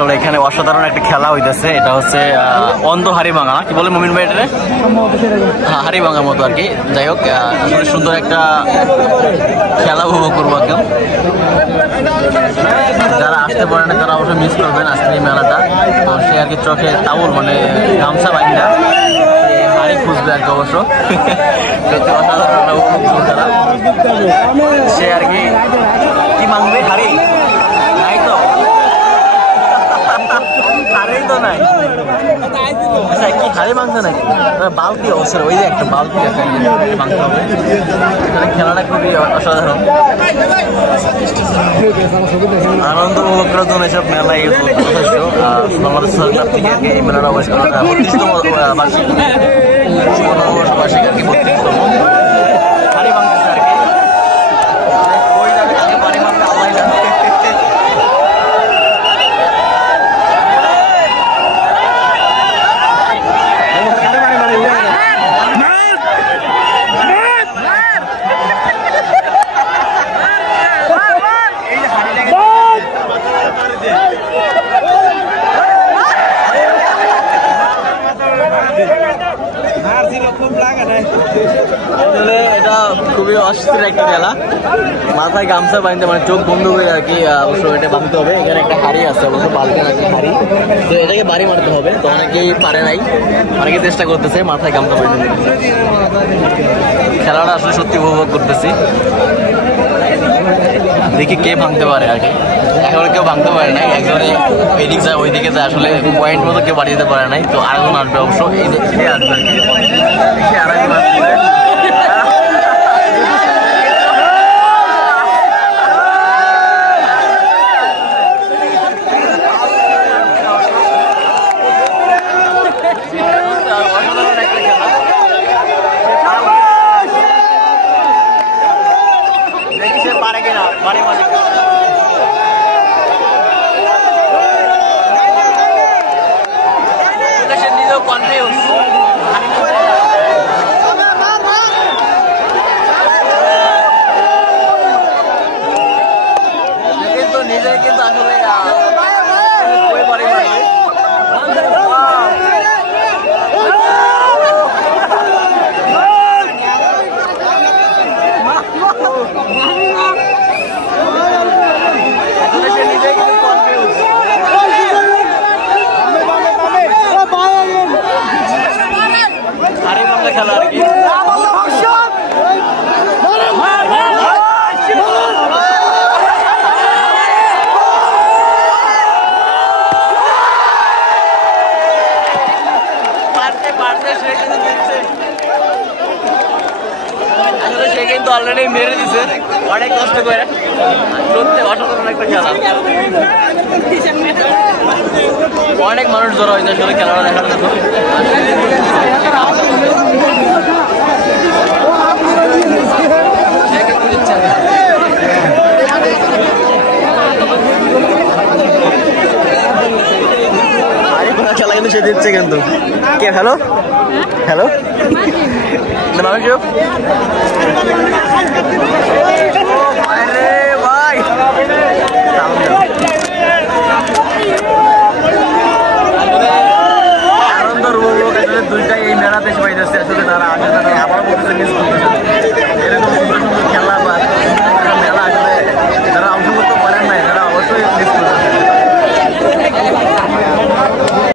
আসলে এখানে অসাধারণ একটা খেলা হইতেছে। এটা হচ্ছে অন্ধ হাড়ি ভাঙা, কি বলে মুমিন ভাই এটা? হ্যাঁ, হাড়ি ভাঙার মতো আর কি। যাই হোক, আসলে সুন্দর একটা খেলা উপভোগ করবো একদম। যারা আসতে পারে না তারা অবশ্যই মিস করবেন আজকের এই মেলাটা। তো সে আর কি চোখে তাউল মানে গামছা বাইন্দা হাড়ি খুঁজবে আর কি। অবশ্য সত্যি অসাধারণ তারা। সে আর কি কি মাংবে? হাড়ি নাই তো, হাড়ি তো নাই। আচ্ছা, কি হাড়ি মাংসে নাকি? বালতি অবসর, ওই যে একটা বালতি মাংস হবে। খেলাটা খুবই অসাধারণ, আনন্দ উপভোগ করার জন্য এসব মেলায় যথেষ্ট। বাংলাদেশ সরকার থেকে আর কি এই মেলাটা অবশ্যই 32তম বার্ষিক বার্ষিক আর কি 32তম হাড়ি মাংসে আর কি। ওই যাবে কাকে বাড়ি মারবে আল্লাহ জানে। এটা খুবই অস্থির একটা খেলা। মাথায় গামছা বাঁধতে মানে চোখ বন্ধ করে আর কি অবশ্য এটা বাঁধতে হবে। এখানে একটা হাড়ি আছে, অবশ্য বালতি আছে হাড়ি, তো এটাকে বাড়ি মারতে হবে। তো অনেকেই পারে নাই, অনেকে চেষ্টা করতেছে মাথায় গামছা বাঁধতে। খেলাটা আসলে সত্যি উপভোগ করতেছি। দেখি কে ভাঙতে পারে আর কি। এখন কেউ ভাঙতে পারে নাই, একজনে এদিক যায় ওইদিকে যায়, আসলে পয়েন্ট মতো কেউ বাড়িয়ে দিতে পারে নাই। তো আরেকজন আসবে অবশ্য, এই যে সে আসবে আর কি। সে আরেকজন আসবে। খেলা আর কি। সে কিন্তু অলরেডি মেরে দিছে অনেক কষ্ট করে। সত্যি অসাধারণ একটা খেলা। অনেক মানুষ জড়ো হয়েছে আসলে খেলাটা দেখার জন্য। খেলা কিন্তু সে দিচ্ছে কিন্তু। কে? হ্যালো হ্যালো ভাই